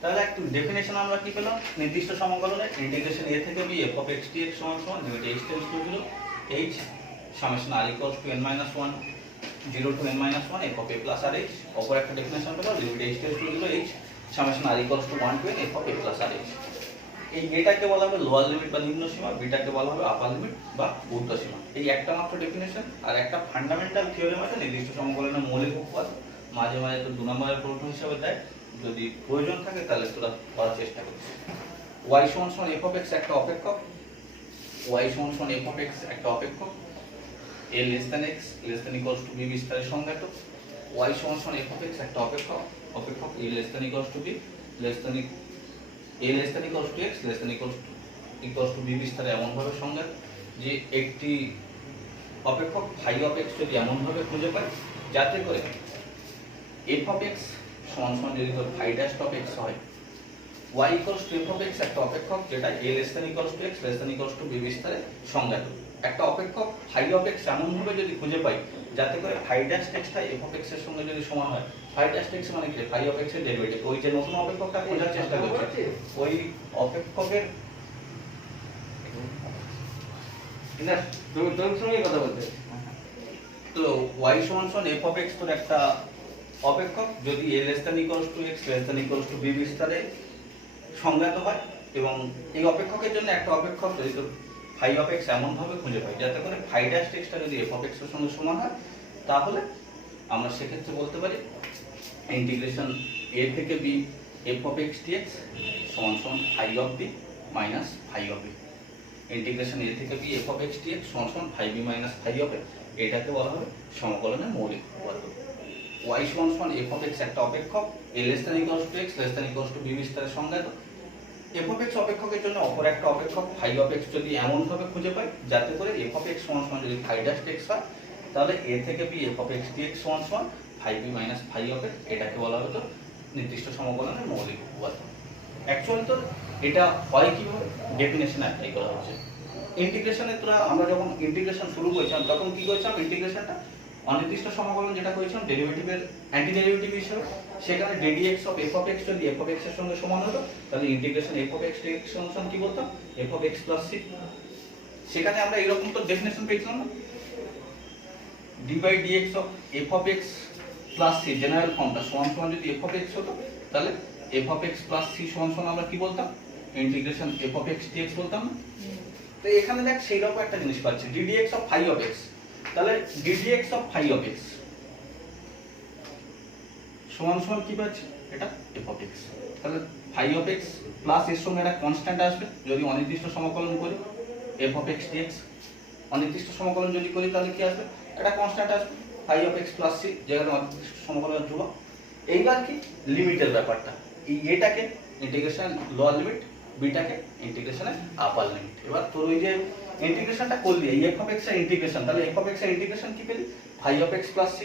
তাহলে একটু ডেফিনেশন আমরা কি পেলাম, নির্দিষ্ট সমকলনে ইন্টিগ্রেশন a থেকে b f of x dx সমান সমান limit h tends to 0 h summation r equals to n - 1 0 to n - 1 f of a plus r h। অপর একটা ডেফিনেশন পেলাম limit h tends to 0 h summation r equals to 1 to n f of a plus r h। এই এটাকে বলা হবে lower limit বা নিম্ন সীমা, বিটাকে বলা হবে আপার লিমিট বা ঊর্ধ্ব সীমা। এই একটা মাত্র ডেফিনেশন। আর একটা ফান্ডামেন্টাল থিওরেম আছে নির্দিষ্ট সমকলনের মৌলিক উপপাদ্য, মাঝে মাঝে তো 2 নম্বরের প্রশ্ন হিসেবে দেয়, যদি প্রয়োজন থাকে তাহলে তোরা করার চেষ্টা করিস। y সমান সমান f of x একটা অপেক্ষক, y সমান সমান f of x একটা অপেক্ষক, a less than x less than equals to b বিস্তারের সংজ্ঞাত। y সমান সমান f of x একটা অপেক্ষক, অপেক্ষক a less than equals to b less than a less than equals to x less than equals to b বিস্তারে এমন ভাবে সংজ্ঞাত যে একটি অপেক্ষক phi of x যদি এমন ভাবে খুঁজে পাই যাতে করে f of x সমান সমান যদি phi dash of x হয়, y equals to f of x একটা অপেক্ষক যেটা a less than equals to x less than equals to b বিস্তারে সংজ্ঞাত। একটা অপেক্ষক phi of x এমন ভাবে যদি খুঁজে পাই যাতে করে phi dash x টা f of x এর সঙ্গে যদি সমান হয়, phi dash x মানে কি phi of x এর ডেরিভেটিভ, ওই যে নতুন অপেক্ষকটা খোঁজার চেষ্টা করছি ওই অপেক্ষকের না তোর সঙ্গে কথা বলতে। তো y সমান সমান f of x তোর একটা অপেক্ষক যদি a less than equals to x less than equals to b বিস্তারে সংজ্ঞাত হয়, এবং এই অপেক্ষকের জন্য একটা অপেক্ষক যদি তোর phi of x এমন ভাবে খুঁজে পাই যাতে করে phi dash x টা যদি f of x এর সঙ্গে সমান হয়, তাহলে আমরা সেক্ষেত্রে বলতে পারি ইন্টিগ্রেশন a থেকে b f of x dx সমান সমান phi of b minus phi of a। Integration a থেকে b f of x dx সমান সমান phi b minus phi of a, এটাকে বলা হবে সমকলনের মৌলিক উপপাদ্য। y সমান সমান f of x একটা অপেক্ষক a less than equals to x less than equals to b বিস্তারের সংজ্ঞাত। f of x অপেক্ষকের জন্য অপর একটা অপেক্ষক phi of x যদি এমন ভাবে খুঁজে পাই যাতে করে f of x সমান সমান যদি phi dash x হয়, তাহলে a থেকে b f of x dx সমান সমান phi b minus phi of a, এটাকে বলা হতো নির্দিষ্ট সমকলনের মৌলিক উপপাদ্য। অ্যাকচুয়ালি তো এটা হয় কিভাবে, ডেফিনেশন অ্যাপ্লাই করা হচ্ছে। ইন্টিগ্রেশনে তোরা আমরা যখন ইন্টিগ্রেশন শুরু করেছিলাম তখন কি করেছিলাম, ইন্টিগ্রেশনটা অনির্দিষ্ট সমকলন যেটা করেছিলাম ডেরিভেটিভের অ্যান্টি ডেরিভেটিভ হিসেবে, সেখানে ddx of f of x যদি f of x এর সঙ্গে সমান হতো তাহলে integration f of x dx সমান কি বলতাম f of x plus c। সেখানে আমরা এরকম তো ডেফিনেশন পেয়েছিলাম না, d by dx of f of x plus c general ফর্মটা সমান সমান যদি f of x হতো তাহলে f of x plus c সমান সমান আমরা কি বলতাম integration f of x dx বলতাম না। তো এখানে দেখ সেই রকম একটা জিনিস পাচ্ছি ddx of phi of x, তাহলে ddx of phi of x সমান সমান কি পাচ্ছি এটা f of x। তাহলে phi of x প্লাস এর সঙ্গে একটা কনস্ট্যান্ট আসবে যদি অনির্দিষ্ট সমকলন করি f of x dx, অনির্দিষ্ট সমকলন যদি করি তাহলে কি আসবে একটা কনস্ট্যান্ট আসবে phi of x plus c যেখানে অনির্দিষ্ট সমকলনের ধ্রুবক। এইবার কি লিমিটের ব্যাপারটা, এই এটাকে ইন্টিগ্রেশন লোয়ার লিমিট, বিটাকে ইন্টিগ্রেশনের আপার লিমিট। এবার তোর ওই যে ইন্টিগ্রেশনটা করলি এই f of x এর ইন্টিগ্রেশন, তাহলে f of x এর ইন্টিগ্রেশন কি পেলি phi of x plus c।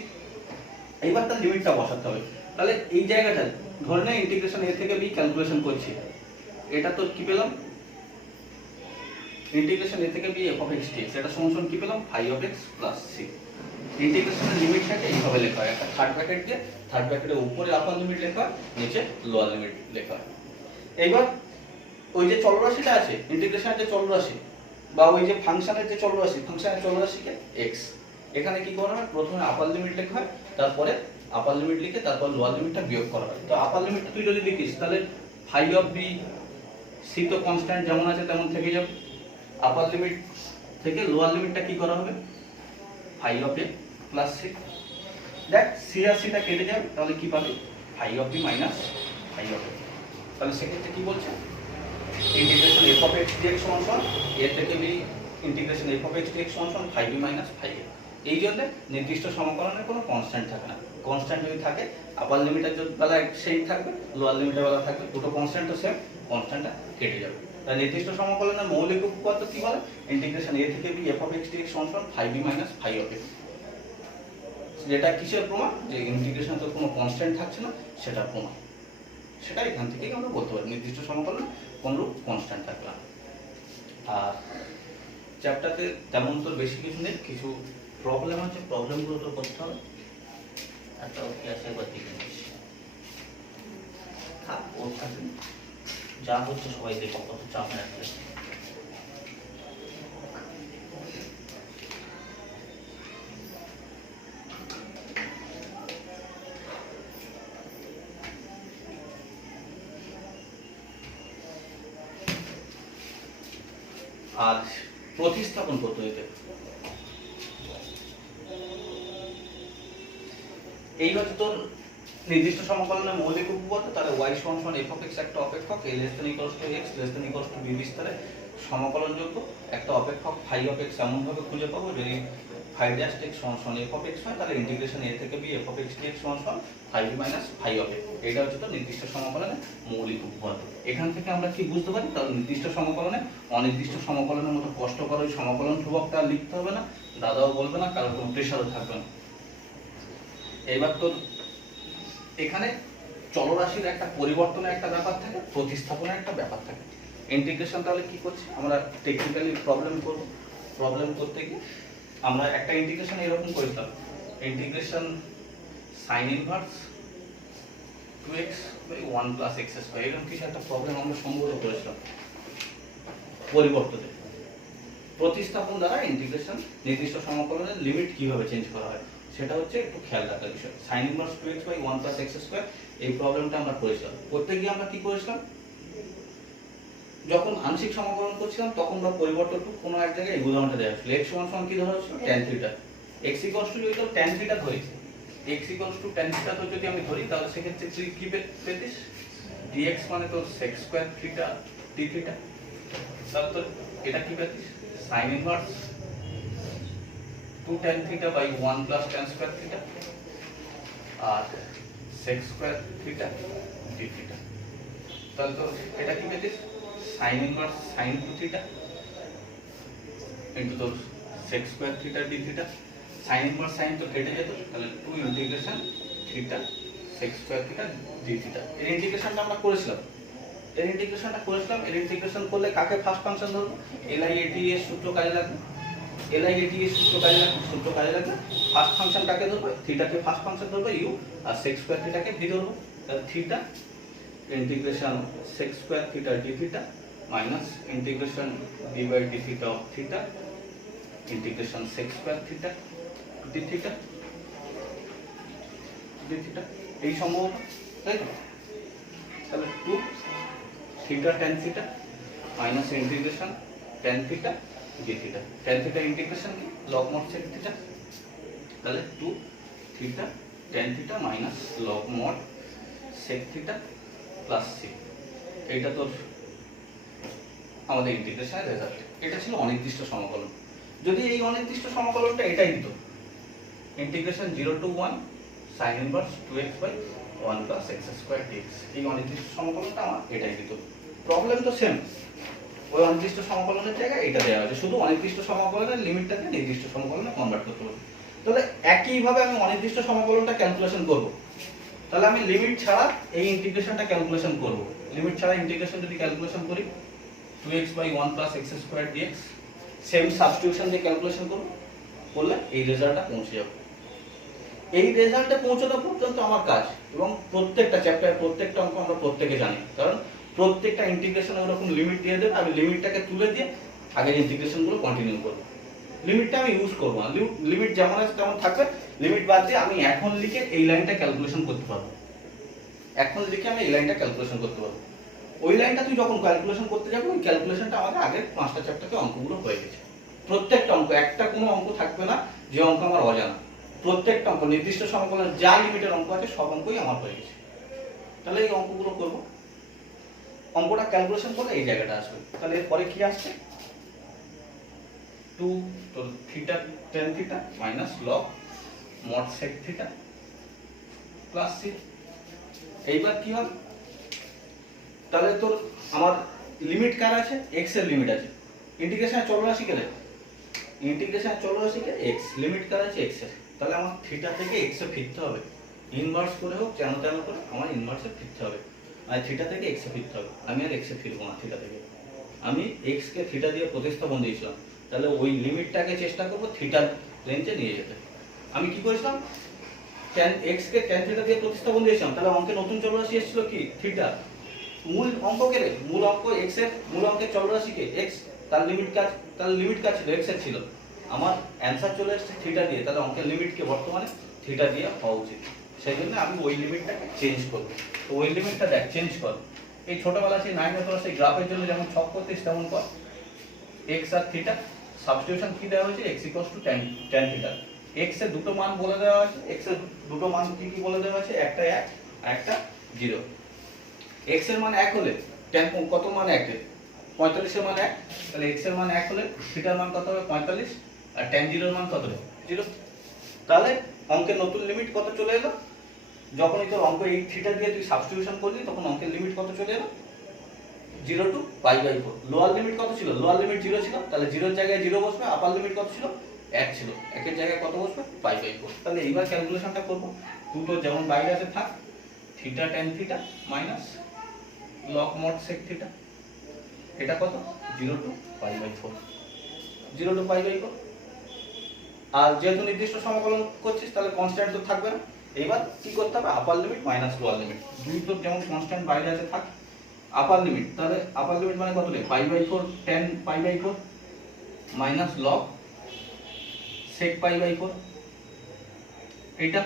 এইবার তার লিমিটটা বসাতে হবে। তাহলে এই জায়গাটা ধরে নে ইন্টিগ্রেশন a থেকে b ক্যালকুলেশন করছি, এটা তো কি পেলাম ইন্টিগ্রেশন a থেকে b f of x dx, এটা সমান কি পেলাম phi of x plus c। ইন্টিগ্রেশনের লিমিটটাকে এইভাবে লেখা হয়, একটা থার্ড ব্র্যাকেট দিয়ে, থার্ড ব্র্যাকেটের উপরে আপার লিমিট লেখা হয়, নিচে লোয়ার লিমিট লেখা হয়। এইবার ওই যে চলরাশিটা আছে ইন্টিগ্রেশনের যে চলরাশি বা ওই যে ফাংশনের যে চলরাশি, ফাংশনের চলরাশিকে x, এখানে কি করা হয় প্রথমে আপার লিমিট লেখা হয়, তারপরে আপার লিমিট লিখে তারপর লোয়ার লিমিটটা বিয়োগ করা হয়। তো আপার লিমিটটা তুই যদি লিখিস তাহলে phi of b c তো কনস্ট্যান্ট যেমন আছে তেমন থেকে যাবে, আপার লিমিট থেকে লোয়ার লিমিটটা কি করা হবে phi of a plus c। দেখ c আর c টা কেটে যাবে তাহলে কি পাবি phi of b minus phi of a। তাহলে সেক্ষেত্রে কি বলছে integration f of x dx সমান সমান a থেকে b integration f of x dx সমান সমান phi b minus phi a। এই জন্য নির্দিষ্ট সমকলনের কোনো কনস্ট্যান্ট থাকে না, কনস্ট্যান্ট যদি থাকে আপার লিমিটের বেলা সেই থাকবে, লোয়ার লিমিটের বেলা থাকবে, দুটো কনস্ট্যান্ট তো সেম, কনস্ট্যান্টটা কেটে যাবে। তাই নির্দিষ্ট সমকলনের মৌলিক উপপাদ্য কি বলে ইন্টিগ্রেশন a থেকে b f of x dx সমান সমান phi b minus phi of a। যেটা কিসের প্রমাণ যে ইন্টিগ্রেশনে তো কোনো কনস্ট্যান্ট থাকছে না সেটা প্রমাণ, সেটা এখান থেকেই আমরা বলতে পারি নির্দিষ্ট সমকলনে কোনরূপ কনস্ট্যান্ট থাকবে না। আর চ্যাপ্টারতে তেমন তো বেশি কিছু নেই, কিছু প্রবলেম আছে, প্রবলেমগুলো তো করতে হবে। একটা কি আছে একবার দেখে নিচ্ছি। ওর থাকে যা হচ্ছে সবাই দেখো কত চাপ রাখবে। আর প্রতিস্থাপন পদ্ধতিতে এই হচ্ছে তোর নির্দিষ্ট সমাকলনের মৌলিক উপপাদ্য। তাহলে y সমান সমান f of x একটা অপেক্ষক a less than equals to x less than equals to b বিস্তারে সমাকলনযোগ্য একটা অপেক্ষক phi of x এমন ভাবে খুঁজে পাবো যদি phi dash x সমান সমান f of x হয়, তাহলে ইন্টিগ্রেশন a থেকে b f of x dx সমান সমান phi b minus phi of x। এটা হচ্ছে তো নির্দিষ্ট সমাকলনের মৌলিক উপপাদ্য। এখান থেকে আমরা কি বুঝতে পারি, তাহলে নির্দিষ্ট সমাকলনে অনির্দিষ্ট সমাকলনের মতো কষ্টকর ওই সমাকলন ধ্রুবকটা লিখতে হবে না, দাদাও বলবে না, কারোর কোনো প্রেশারও থাকবে না। এবার তো এখানে চলরাশির একটা পরিবর্তনের একটা ব্যাপার থাকে, প্রতিস্থাপনের একটা ব্যাপার থাকে। ইন্টিগ্রেশন তাহলে কি করছি আমরা, টেকনিক্যালি প্রবলেম করব। প্রবলেম করতে গিয়ে আমরা একটা ইন্টিগ্রেশন এরকম করেছিলাম, integration sine inverse 2x by 1 plus x square, এরকম কিছু একটা প্রবলেম আমরা সম্ভবত করেছিলাম। পরিবর্তনে প্রতিস্থাপন দ্বারা ইন্টিগ্রেশন নির্দিষ্ট সমাকলনের লিমিট কিভাবে চেঞ্জ করা হয় সেটা হচ্ছে একটু খেয়াল রাখার বিষয়। Sine inverse 2x by 1 plus x square এই প্রবলেমটা আমরা করেছিলাম। করতে গিয়ে আমরা কি করেছিলাম, যখন আংশিক সমাকলন করছিলাম তখন বা পরিবর্তনটুকু কোনো এক জায়গায় এই উদাহরণটা দেওয়া হয়েছিল। x সমান সমান কি ধরা হয়েছিল, tan theta. x equals to যদি tan থিটা ধরেছি, x equals to tan theta তো যদি আমি ধরি, তাহলে সেক্ষেত্রে তুই কি পেতিস, dx মানে তো sec square theta d theta. তাহলে তো এটা কি পেতিস, sin inverse 2 tan theta by 1 plus tan square theta আর sec square theta d theta. তাহলে তো এটা কি পেতিস, sin inverse sin 2 theta into তোর sec square theta d theta. sin inverse sin তো কেটে যেত, তাহলে 2 integration theta sec square theta d theta. এর ইন্টিগ্রেশনটা আমরা করেছিলাম। এর ইন্টিগ্রেশন করলে কাকে ফার্স্ট ফাংশন ধরবো, LIAT এর সূত্র কাজে লাগবে। LIAT এর সূত্র কাজে লাগবে। ফার্স্ট ফাংশন কাকে ধরবো, থিটাকে ফার্স্ট ফাংশন ধরবো u, আর sec স্কয়ার থিটাকে v ধরবো। তাহলে theta integration sec square theta d theta minus integration d by d theta of theta integration sec square theta d theta এই সম্ভবত, তাই তো? তাহলে 2 theta tan theta minus integration tan theta d theta। tan theta integration কি, log mod sec theta। তাহলে 2 theta tan theta minus log mod sec theta plus C. এইটা তোর আমাদের ইন্টিগ্রেশনের রেজাল্ট। এটা ছিল অনির্দিষ্ট সমাকলন। যদি এই অনির্দিষ্ট সমাকলনটা এটাই দিত, integration 0 to 1 sin inverse 2x by 1 plus x square dx, এই অনির্দিষ্ট সমাকলনটা আমার এটাই দিত। প্রবলেম তো সেম, ওই অনির্দিষ্ট সমাকলনের জায়গায় এটা দেওয়া হয়েছে, শুধু অনির্দিষ্ট সমাকলনের লিমিটটাকে নির্দিষ্ট সমাকলনে কনভার্ট করতে হবে। তাহলে একইভাবে আমি অনির্দিষ্ট সমাকলনটা ক্যালকুলেশন করব। তাহলে আমি লিমিট ছাড়া এই ইন্টিগ্রেশনটা ক্যালকুলেশন করব। লিমিট ছাড়া ইন্টিগ্রেশন যদি ক্যালকুলেশন করি 2x by 1 plus x square dx, same substitution দিয়ে ক্যালকুলেশন করব, করলে এই রেজাল্টটা পৌঁছে যাব। এই রেজাল্টে পৌঁছানো পর্যন্ত আমার কাজ, এবং প্রত্যেকটা চ্যাপ্টারে প্রত্যেকটা অঙ্ক আমরা প্রত্যেকে জানি, কারণ প্রত্যেকটা ইন্টিগ্রেশনে ওরকম লিমিট দিয়ে দেবে। আমি লিমিটটাকে তুলে দিয়ে আগের ইন্টিগ্রেশনগুলো কন্টিনিউ করব। লিমিটটা আমি ইউজ করব না, লিমিট যেমন আছে তেমন থাকবে। লিমিট বাদ দিয়ে আমি এখন লিখে এই লাইনটা ক্যালকুলেশন করতে পারবো। ওই লাইনটা তুই যখন ক্যালকুলেশন করতে যাবি, ওই ক্যালকুলেশনটা আমাদের আগের 5টা চ্যাপ্টারে অঙ্কগুলো হয়ে গেছে। প্রত্যেকটা অঙ্ক, একটা কোনো অঙ্ক থাকবে না যে অঙ্ক আমার অজানা। প্রত্যেকটা অঙ্ক নির্দিষ্ট সমাকলনের যা লিমিটের অঙ্ক আছে সব অঙ্কই আমার হয়ে গেছে। তাহলে এই অঙ্কগুলো করব, অঙ্কটা ক্যালকুলেশন করলে এই জায়গাটা আসবে। তাহলে এরপরে কি আসছে, 2 তো theta tan theta minus log mod sec theta plus C. এইবার কি হবে, তাহলে তোর আমার লিমিট কার আছে, x এর লিমিট আছে। ইন্টিগ্রেশনের চলরাশি কে, x, লিমিট কার আছে x এর। তাহলে আমার থিটা থেকে x এ ফিরতে হবে, ইনভার্স করে হোক যেন তেন করে আমার ইনভার্সে ফিরতে হবে। আর থিটা থেকে x এ ফিরতে হবে। আমি আর x এ ফিরবো না থিটা থেকে, আমি x কে থিটা দিয়ে প্রতিস্থাপন দিয়েছিলাম। তাহলে ওই লিমিটটাকে চেষ্টা করব থিটার রেঞ্জে নিয়ে যেতে। আমি কি করেছিলাম, tan x কে tan থিটা দিয়ে প্রতিস্থাপন দিয়েছিলাম, তাহলে অঙ্কে নতুন চলরাশি এসেছিল কি, থিটা। মূল অঙ্ক কে রে, মূল অঙ্ক x এর, মূল অঙ্কের চলরাশি কে x, তার লিমিট কাজ, তার লিমিট কাজ ছিল x এর ছিল। আমার অ্যানসার চলে এসেছে থিটা দিয়ে, তাহলে অঙ্কের লিমিট কে বর্তমানে থিটা দিয়ে হওয়া উচিত। সেই জন্য আমি ওই লিমিটটাকে চেঞ্জ করব। তো ওই লিমিটটা দেখ চেঞ্জ কর। এই ছোটবেলা সেই 9 এ তোরা সেই গ্রাফের জন্য যেমন ছক করতিস তেমন কর। x আর থিটা সাবস্টিটিউশন কি দেওয়া হয়েছে, x tan থিটা। x এর দুটো মান বলে দেওয়া আছে, x এর দুটো মান কি কি বলে দেওয়া আছে, একটা 1 আর একটা 0। x এর মান 1 হলে tan কত মান 1 এর, 45 এর মান 1, তাহলে x এর মান 1 হলে থিটার মান কত হবে 45, আর tan 0 এর মান কত হবে 0। তাহলে অঙ্কের নতুন লিমিট কত চলে এলো, যখনই তোর অঙ্ক এই থিটা দিয়ে তুই সাবস্টিটিউশন করলি তখন অঙ্কের লিমিট কত চলে এলো 0 টু π/4। লোয়ার লিমিট কত ছিল, লোয়ার লিমিট 0 ছিল, তাহলে 0 এর জায়গায় 0 বসবে। আপার লিমিট কত ছিল 1 ছিল, 1 এর জায়গায় কত বসবে π/4। তাহলে এইবার ক্যালকুলেশনটা করব। দুটো যেমন বাইরে আছে থাক, theta tan theta minus log mod sec theta, এটা কত 0 টু π/4, 0 টু π/4। আর যেহেতু নির্দিষ্ট সমাকলন করছিস তাহলে কনস্ট্যান্ট তো থাকবে না। এইবার কি করতে হবে, আপার লিমিট মাইনাস লোয়ার লিমিট, দুই তো যেমন কনস্ট্যান্ট বাইরে আছে থাক। আপার লিমিট, তাহলে আপার লিমিট মানে কত রে π/4 tan π/4 মাইনাস log sec π/4, এইটা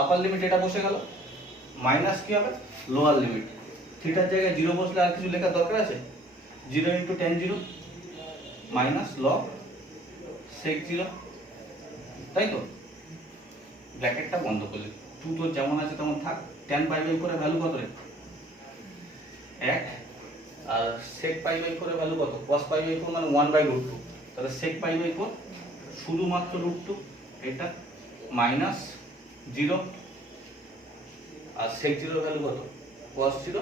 আপার লিমিট, এটা বসে গেল। মাইনাস কি হবে লোয়ার লিমিট, থিটার জায়গায় 0 বসলে আর কিছু লেখার দরকার আছে, 0 * tan 0 মাইনাস log sec 0, তাই তো। ব্র্যাকেটটা বন্ধ করলি, টু তো যেমন আছে তেমন থাক। tan π/4 এর ভ্যালু কত রে 1, আর sec π/4 এর ভ্যালু কত, cos π/4 মানে 1/√2, তাহলে sec π/4 শুধুমাত্র √2, এটা মাইনাস 0, আর sec 0 এর ভ্যালু কত, cos 0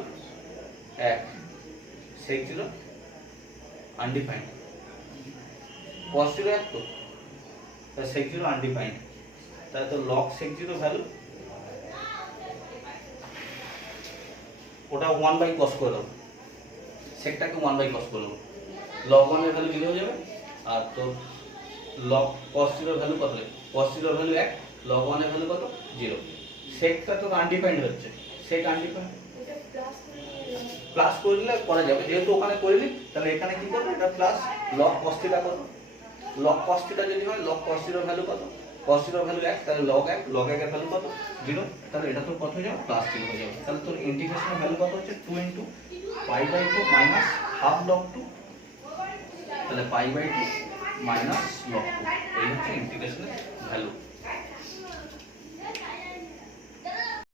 1, sec 0 আনডিফাইন্ড, cos 0 1 তো, তাহলে sec 0 আনডিফাইন্ড, তাহলে তো log sec 0 ভ্যালু ওটা 1/cos করে দেবো, সেকটাকে 1/cos করে দেবো, log 1 এর ভ্যালু 0 হয়ে যাবে। আর তো log cos 0 এর ভ্যালু কত, cos 0 এর ভ্যালু 1, log 1 এর ভ্যালু কত 0। সেকটা তো আনডিফাইন্ড হচ্ছে, সেক আনডিফাইন্ড, প্লাস করে দিলে করা যাবে, যেহেতু ওখানে করিনি তাহলে এখানে কি করবো, এটা প্লাস log cos θ করবো। log cos θ যদি হয় log cos 0 এর ভ্যালু কত, cos 0 এর ভ্যালু 1, তাহলে log 1, log 1 এর ভ্যালু কত 0, তাহলে এটা তো কত হয়ে যাবে প্লাস 0 হয়ে যাবে। তাহলে তোর ইন্টিগ্রেশনের ভ্যালু কত হচ্ছে 2 * π/4 মাইনাস হাফ log 2, তাহলে π/2 মাইনাস log 2, এই হচ্ছে ইন্টিগ্রেশনের ভ্যালু।